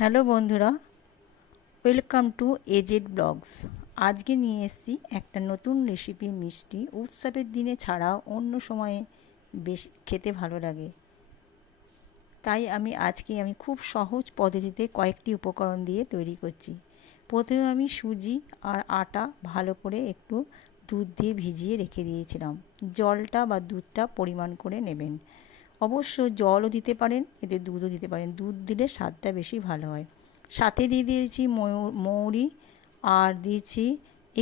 Hello বন্ধুরা, welcome to AZ blogs. আজকে নিয়ে এসেছি একটা নতুন রেসিপি। মিষ্টি উৎসবের দিনে ছাড়াও অন্য সময়ে বেশ খেতে ভালো লাগে, তাই আজকে খুব সহজ পদ্ধতিতে কয়েকটি উপকরণ দিয়ে তৈরি করছি। প্রথমে আমি সুজি আর আটা ভালো করে একটু দুধ দিয়ে ভিজিয়ে রেখে দিয়েছিলাম। জলটা বা দুধটা পরিমাণ করে নেবেন। অবশ্য জলও দিতে পারেন, এতে দুধও দিতে পারেন। দুধ দিলে স্বাদটা বেশি ভালো হয়। সাথে দিয়ে দিয়েছি মৌরি, আর দিয়েছি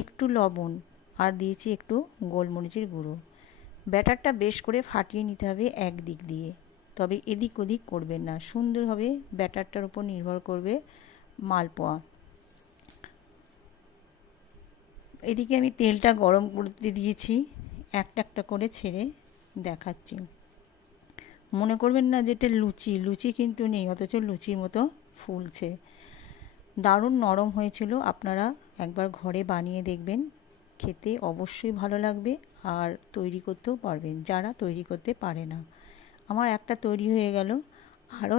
একটু লবণ, আর দিয়েছি একটু গোলমরিচের গুঁড়ো। ব্যাটারটা বেশ করে ফাটিয়ে নিতে হবে একদিক দিয়ে, তবে এদিক ওদিক করবেন না। সুন্দরভাবে ব্যাটারটার উপর নির্ভর করবে মালপোয়া। এদিকে আমি তেলটা গরম করতে দিয়েছি, একটা একটা করে ছেড়ে দেখাচ্ছি। মনে করবেন না যে এটা লুচি কিন্তু নেই, অথচ লুচির মতো ফুলছে। দারুণ নরম হয়েছিল। আপনারা একবার ঘরে বানিয়ে দেখবেন, খেতে অবশ্যই ভালো লাগবে, আর তৈরি করতেও পারবেন যারা তৈরি করতে পারে না। আমার একটা তৈরি হয়ে গেল, আরও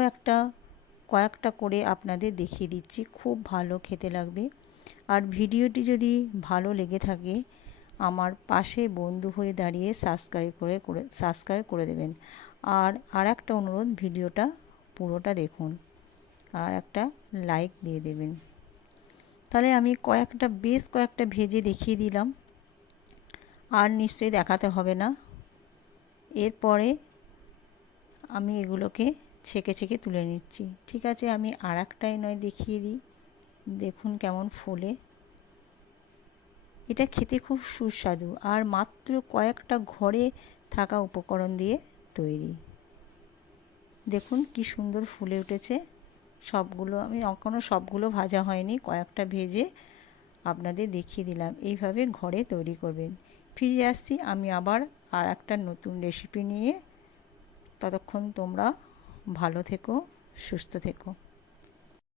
কয়েকটা করে আপনাদের দেখিয়ে দিচ্ছি। খুব ভালো খেতে লাগবে। আর ভিডিওটি যদি ভালো লেগে থাকে, আমার পাশে বন্ধু হয়ে দাঁড়িয়ে সাবস্ক্রাইব করে দেবেন। আর একটা অনুরোধ, ভিডিওটা পুরোটা দেখুন আর একটা লাইক দিয়ে দেবেন। তাহলে আমি বেশ কয়েকটা ভেজে দেখিয়ে দিলাম, আর নিশ্চয়ই দেখাতে হবে না। এরপরে আমি এগুলোকে ছেঁকে ছেঁকে তুলে নিচ্ছি। ঠিক আছে, আমি আর একটাই নয় দেখিয়ে দিই। দেখুন কেমন ফোলে। এটা খেতে খুব সুস্বাদু, আর মাত্র কয়েকটা ঘরে থাকা উপকরণ দিয়ে তৈরি। দেখুন কি সুন্দর ফুলে উঠেছে। সবগুলো ভাজা হয়নি, কয়েকটা ভেজে আপনাদের দেখিয়ে দিলাম। এইভাবে ঘরে তৈরি করবেন। ফিরে আসছি আমি আবার আর একটা নতুন রেসিপি নিয়ে। ততক্ষণ তোমরা ভালো থেকো, সুস্থ থেকো।